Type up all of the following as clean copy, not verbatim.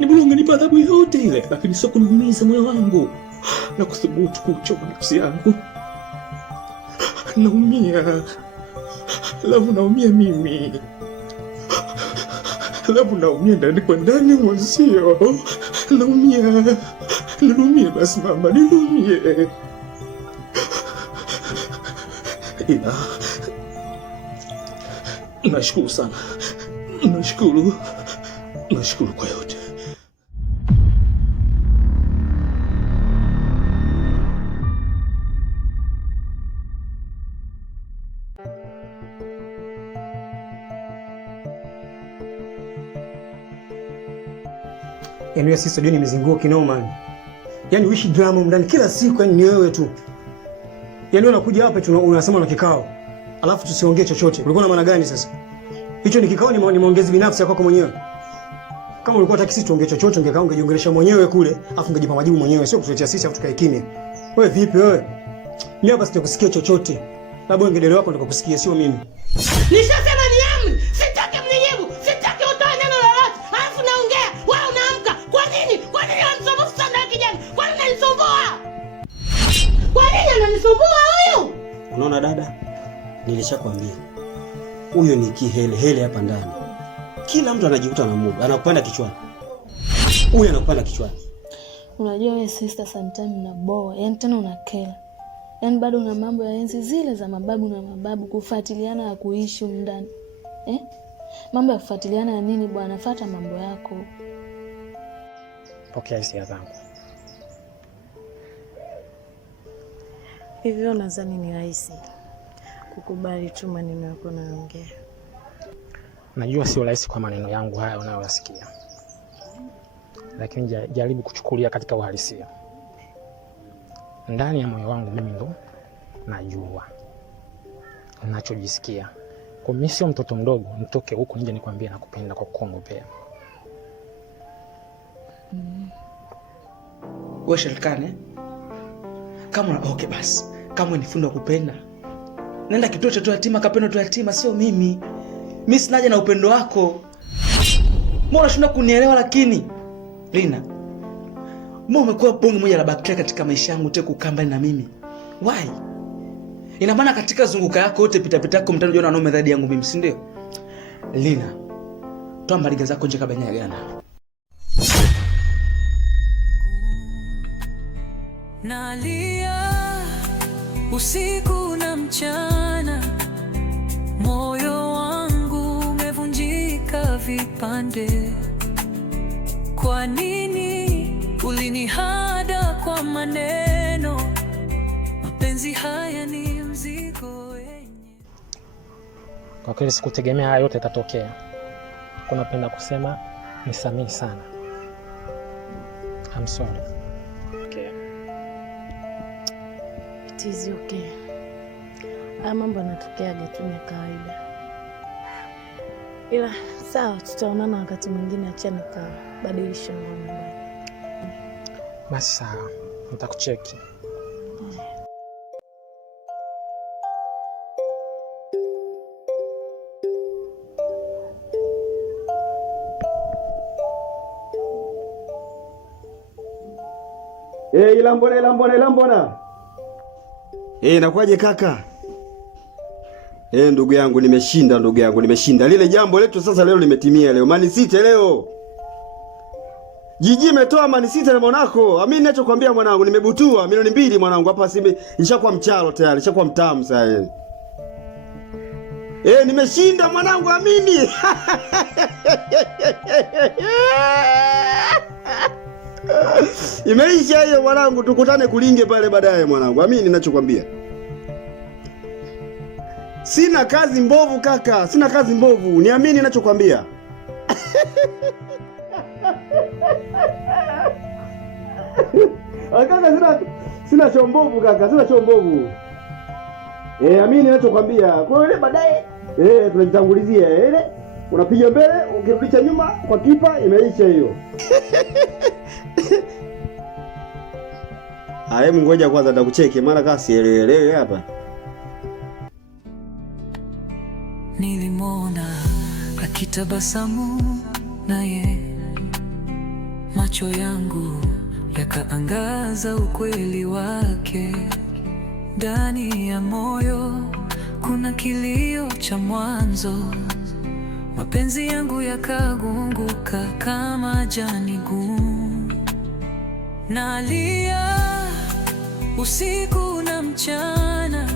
Ni bora ungenipa adhabu yote ile, lakini sio kuniumiza moyo wangu na kuthubutu kuchoma nafsi yangu. Naumia. Love, naumia mimi. Love, naumia ndani kwa ndani mwenzio. Naumia. Nilumie basi mama, nilumie. Ila nashukuru sana. Nashukuru kwa yote. Yaani wewe sisi ni mizunguko kinoma. Yaani uishi drama ndani kila siku, yani ni wewe tu. Yaani unakuja hapa tu unasema na kikao. Alafu tusiongee chochote. Ulikuwa na maana gani sasa? Hicho ni kikao, ni maongezi binafsi yako mwenyewe. Kama ulikuwa unataka sisi tuongee chochote, ungekaa ungejiongelesha mwenyewe kule, afu ungejipa majibu mwenyewe, sio kutuletea sisi afu tukae kimya. Wewe vipi wewe? Mimi hapa sitakusikia chochote. Labda ngedele wako ndio kukusikia, sio mimi. Nishasema ni amri. Sitaki mnijibu. Sitaki utoe neno lolote. Alafu naongea, wewe unaamka. Kwa nini? Kwa nini unamsumbufu sana kijana? Kwa nini unanisumbua? Kwa nini unanisumbua huyu? Unaona dada? Nilishakwambia. Huyo ni kihele hapa ndani. Kila mtu anajivuta na Mungu, anakupanda kichwani. Huyu anakupanda kichwani. Unajua wewe sister sometimes na boa, yani tena unakela. Yani bado una mambo ya enzi zile za mababu na mababu, kufuatiliana ya kuishi ndani. Mambo ya kufuatiliana ya nini bwana? Fuata mambo yako. Pokea hisia zangu. Hivyo nadhani ni rahisi kukubali tu maneno yako naongea. Najua sio rahisi kwa maneno yangu haya unayoyasikia. Lakini jaribu kuchukulia katika uhalisia. Ndani ya moyo wangu mimi ndo najua ninachojisikia. Kwa mimi sio mtoto mdogo, nitoke huko nje nikwambie nakupenda kwa kukuongopea. Wewe Shalkane, kama okay basi, kama nifundo kupenda, nenda kituo cha yatima kapendo tu yatima, sio mimi. Mimi sina haja na upendo wako. Mbona unashindwa kunielewa? Lakini Lina, mbona umekuwa bonge moja la bakteria katika maisha yangu te kukaa mbali na mimi? Why? Ina maana katika zunguka yako yote pita yako mtano unaona wanaume zaidi yangu mimi, si ndio? Lina, toa mbaliga zako nje kabla hajagana. Nalia usiku na mchana, moyo wangu umevunjika vipande. Kwa nini ulinihada kwa maneno? Mapenzi haya ni mzigo wenye. Kwa kweli sikutegemea haya yote yatatokea. Kunapenda kusema nisamehe sana. I'm sorry. Okay. It is okay. Mambo yanatokea tu ni kawaida. Ila sawa, tutaonana wakati mwingine, achana badilisha mambo. Basi sawa, nitakucheki. Ilambona. Inakuaje kaka? Ndugu yangu nimeshinda. Lile jambo letu sasa leo limetimia leo. Man City leo. Jiji imetoa Man City na Monaco. Mimi ninachokuambia mwanangu, nimebutua milioni 2 mwanangu, hapa nishakuwa mchalo tayari, nishakuwa mtamu sasa. Nimeshinda mwanangu, amini. Imeisha hiyo mwanangu, tukutane Kulinge pale baadaye mwanangu. Amini ninachokuambia. Sina kazi mbovu kaka, sina kazi mbovu. Niamini ninachokuambia. Kaka sina chombovu kaka, sina chombovu. Amini ninachokuambia. Kwa hiyo ile baadaye tunajitangulizia ile unapiga mbele, ukirudisha nyuma kwa kipa, imeisha hiyo. Hebu ngoja kwanza nitakucheki mara kasi elewe hapa. Nilimwona akitabasamu naye, macho yangu yakaangaza ukweli wake. Ndani ya moyo kuna kilio cha mwanzo, mapenzi yangu yakagunguka kama jani gumu. Nalia usiku na mchana,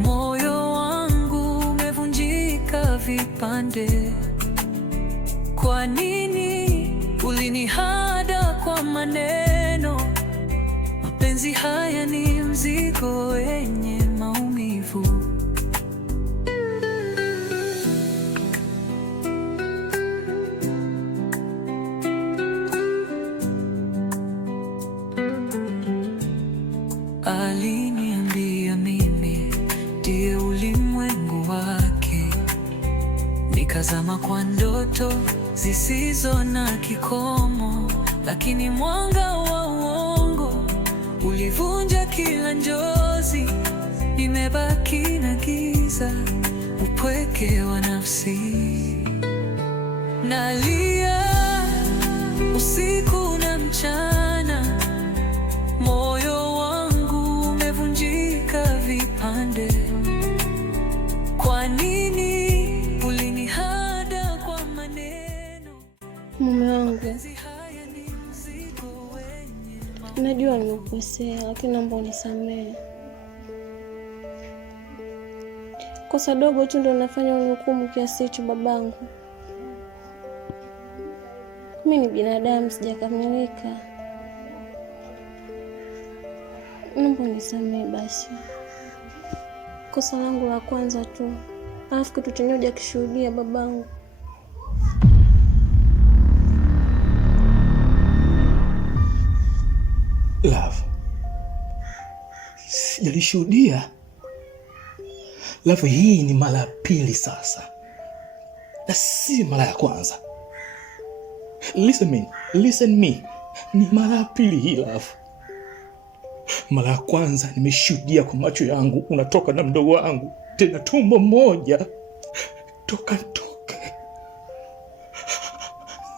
moyo wangu umevunjika vipande. Kwa nini ulinihada kwa maneno? Mapenzi haya ni mzigo wenye maumivu. Aliniambia mimi ndiye ulimwengu wake, nikazama kwa ndoto zisizo na kikomo, lakini mwanga wa uongo ulivunja kila njozi. Nimebaki na giza, upweke wa nafsi. Nalia usiku na mchana, moyo wangu umevunjika vipande. Kwa nini ulinihada kwa maneno? Mume wangu, najua nimekukosea, lakini naomba unisamehe. Kosa dogo tu ndio nafanya unihukumu kiasi hicho babangu. Mimi ni binadamu, sijakamilika. Naomba unisamehe basi. Kosa langu la kwanza tu, alafu kitu chenye hujakishuhudia babangu. Love, sijalishuhudia. Love, hii ni mara ya pili sasa, na si mara ya kwanza. Listen me, ni mara ya pili hii Love. Mara ya kwanza nimeshuhudia kwa macho yangu unatoka na mdogo wangu, tena tumbo moja, toka.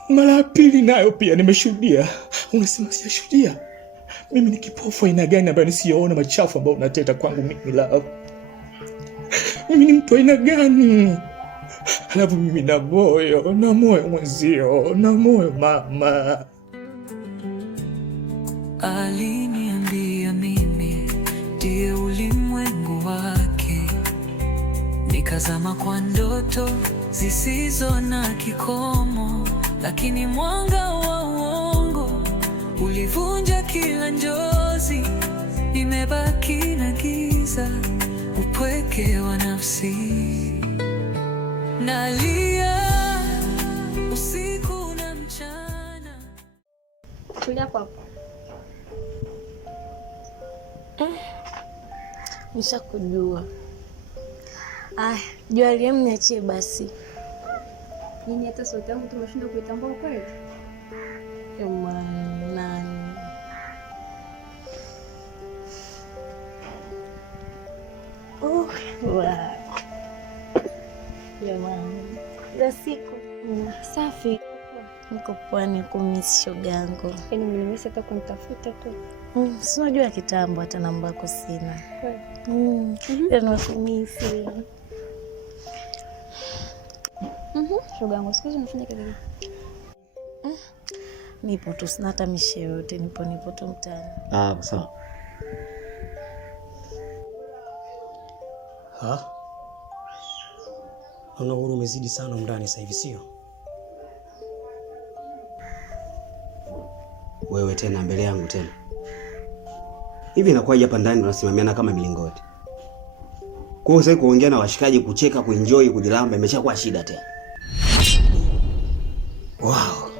Mara ya pili nayo pia nimeshuhudia. Unasema sijashuhudia? Mimi ni kipofu aina gani ambayo nisiyoona machafu ambayo unateta kwangu mimi Love? Mimi ni mtu aina gani? Alafu mimi na moyo mwenzio, na moyo mama. Aliniambia mimi ndiye ulimwengu wake, nikazama kwa ndoto zisizo na kikomo, lakini mwanga wa uongo ulivunja kila njozi. Nimebaki na giza, upweke wa nafsi. Nalia usiku na mchana. Kulia kwa nishakujua. Jua liemu niachie basi. Nini hata sauti yangu tumeshinda kuitambua kweli? Nani? Jamani. Za siku. Safi. Niko pwani kumisi shogangu. Yaani mlimisi hata kunitafuta tu. Si unajua kitambo hata namba yako sina. Kweli? Nakumisi. Shogangu, siku hizi unafanya kazi gani? Nipo tu, sina hata mishe yote, nipo tu mtaani. Sawa. Naona uhuru umezidi sana ndani sasa hivi, sio? Wewe tena mbele yangu tena. Hivi inakuwaje hapa ndani tunasimamiana kama milingoti? Kwa hiyo sasa kuongea na washikaji, kucheka, kuenjoy, kujilamba imeshakuwa shida tena. Wow.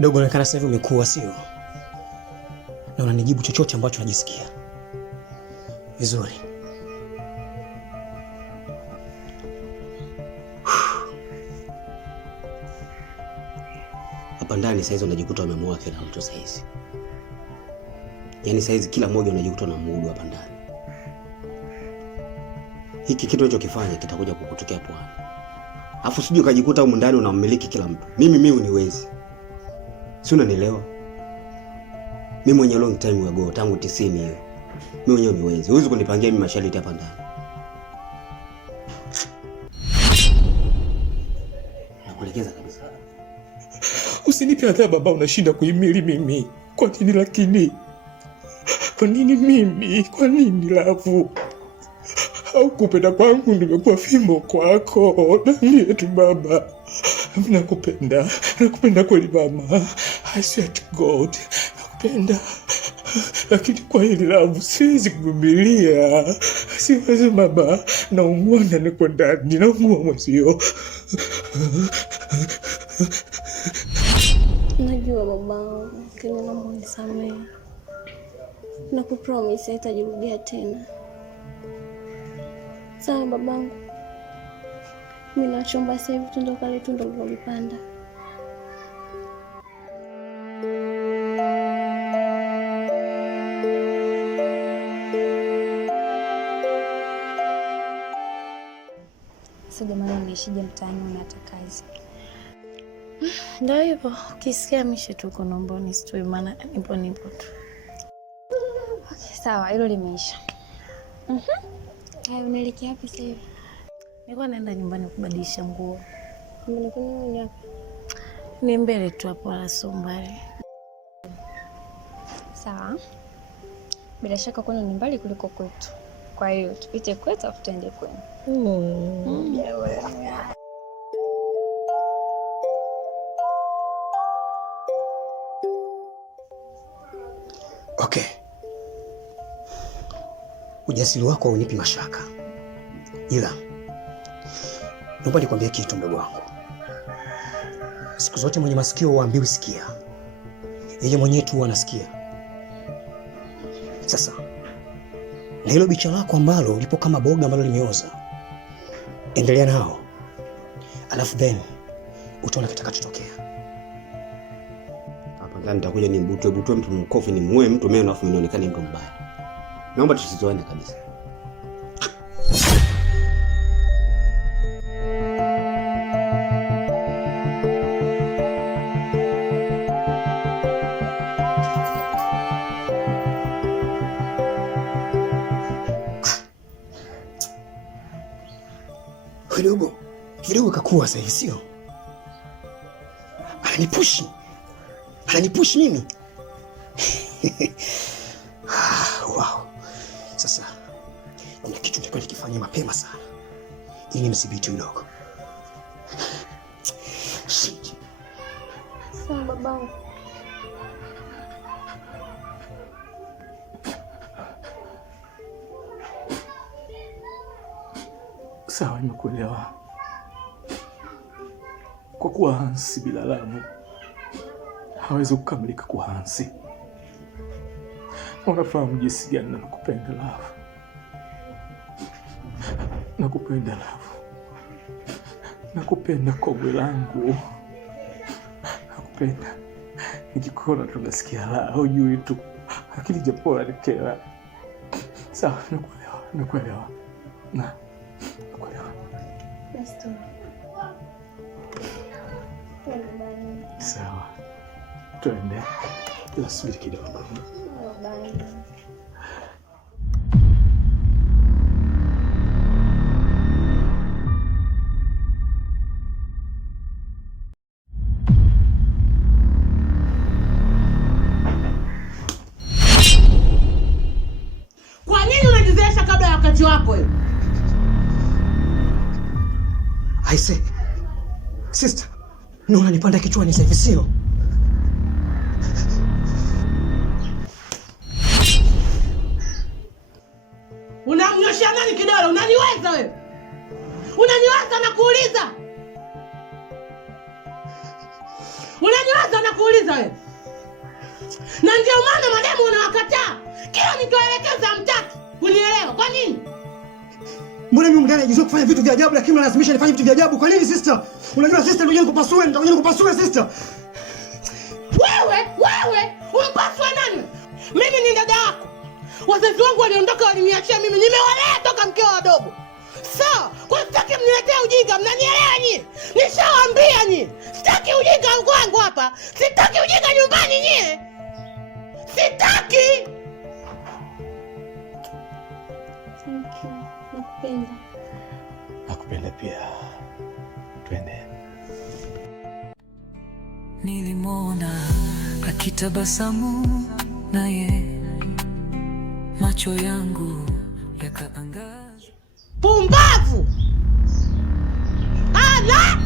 Dogo, naonekana sasa hivi umekuwa, sio? Na unanijibu chochote ambacho unajisikia. Vizuri. Hapa ndani saizi unajikuta umemuoa kila mtu saizi. Yaani saizi kila mmoja unajikuta na muudu hapa ndani. Hiki kitu unachokifanya kitakuja kukutokea pwani. Alafu sijui ukajikuta huko ndani unamiliki kila mtu. Mimi uniwezi. Si unanielewa? Mimi mwenye long time ago, tangu 90 hiyo. Mimi mwenyewe niwezi. Huwezi kunipangia mimi masharti hapa ndani. Nakuelekeza kabisa. Usinipe adhabu baba, unashinda kuhimili mimi. Kwa nini lakini? Kwa nini mimi? Kwa nini lavu? Au kupenda kwangu nimekuwa fimbo kwako? Niambie tu baba. Nakupenda. Nakupenda kweli mama. I swear to God. Nakupenda. Lakini kwa hili lavu siwezi kuvumilia. Siwezi baba. Naumwa ndani kwa ndani. Naumwa mwenzio. Najua babangu, lakini naomba unisamehe. Nakupromise haitajirudia tena. Sawa babangu. Mimi nachomba sasa hivi tundo kale tundo lilolipanda. Sasa jamani, unaishije mtaani, unataka kazi? Ndio hivyo, ukisikia mishe tu uko nomboni sitoi, maana nipo tu. Okay, sawa, hilo limeisha. Haya, unaelekea wapi sasa hivi? Nilikuwa naenda nyumbani kubadilisha nguo. Mimi hapa. Ni mbele tu hapo la Sombari. Sawa. Bila shaka kwani ni mbali kuliko kwetu. Kwa hiyo tupite kwetu afu tuende kwenu. Okay. Ujasiri wako haunipi mashaka. Ila naomba nikwambie kitu mdogo wangu. Siku zote mwenye masikio huambiwa sikia. Yeye mwenyewe tu anasikia. Sasa na hilo bicha lako ambalo lipo kama boga ambalo limeoza, endelea nao. Alafu then utaona kitakachotokea. Hapa ndani nitakuja nimbutwe mtu mkofi, nimuue mtu meno afu nionekane mtu mbaya. Naomba tusizoane kabisa. Kidogo kakua sasa, sio? Ananipush mimi. Wow. Sasa kuna kitu nitakuwa nikifanya mapema sana ili nimdhibiti kidogo. Sawa babangu. Sawa, nimekuelewa. Kwa kuwa Hansi bila Lamu hawezi kukamilika kwa Hansi. Unafahamu jinsi gani nakupenda Lamu. Nakupenda Lamu. Nakupenda kogwe langu. Nakupenda. Nikikuona tunasikia la hujui tu. Lakini japo alikela. Sawa, nimekuelewa. Nakuelewa. Basta. Sawa. Twende. Ila subiri kidogo. Bye. Kwa nini unajizeesha kabla ya wakati wako wewe? I say, sister, no unanipanda kichwani sasa hivi sio? Unamnyoshia nani kidole? Unaniweza wewe? Unaniweza na kuuliza? Unaniweza na kuuliza wewe? Na ndio maana mademu unawakataa. Kila nikiwaelekeza hamtaki. Unielewa? Kwa nini? Mbona mimi mdada anajizoea kufanya vitu vya ajabu lakini unalazimisha nifanye vitu vya ajabu? Kwa nini sister? Unajua sister ndio nikupasue sister. Wewe, umpasue nani? Mimi ni dada yako. Wazazi wangu waliondoka waliniachia mimi. Nimewalea toka mkiwa wadogo. Sawa? Kwa sitaki mniletea ujinga, mnanielewa nyie? Nishawaambia nyie, sitaki ujinga kwangu hapa. Sitaki ujinga nyumbani nyie. Sitaki. Thank you. Nakupenda. Nakupenda pia. Twende. Nilimwona akitabasamu naye, macho yangu yakaangaza. Pumbavu! Ala!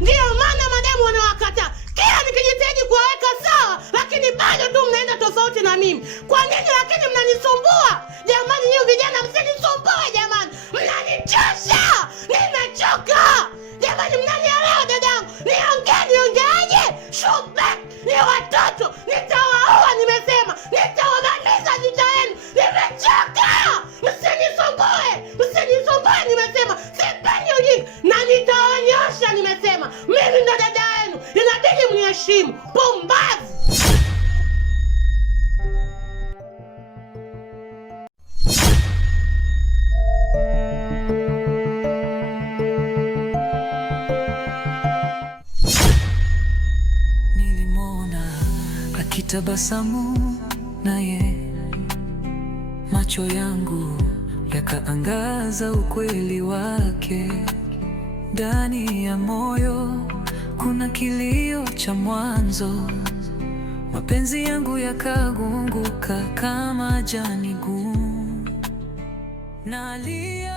Ndio maana mademu wanawakata. Kila nikijitahidi kuwaweka sawa, lakini bado tu mnaenda tofauti na mimi. Kwa nini lakini mnanisumbua? Jamani, nyinyi vijana msinisumbue jamani. Mnanichosha. Nimechoka. Jamani, mnanielewa dadangu? Niongeaje? Shoot back. Ni watoto. Nitawaua nimesema. Nitawamaliza vita yenu. Nimechoka. Msinisumbue. Msinisumbue nimesema. Sipendi ujinga. Na nitawanyosha nimesema. Mimi ndo dada yenu. Inabidi mniheshimu. Pumbavu. Nilimwona akitabasamu naye, macho yangu yakaangaza ukweli wake. Ndani ya moyo kuna kilio cha mwanzo, mapenzi yangu yakagunguka kama jani gumu. Nalia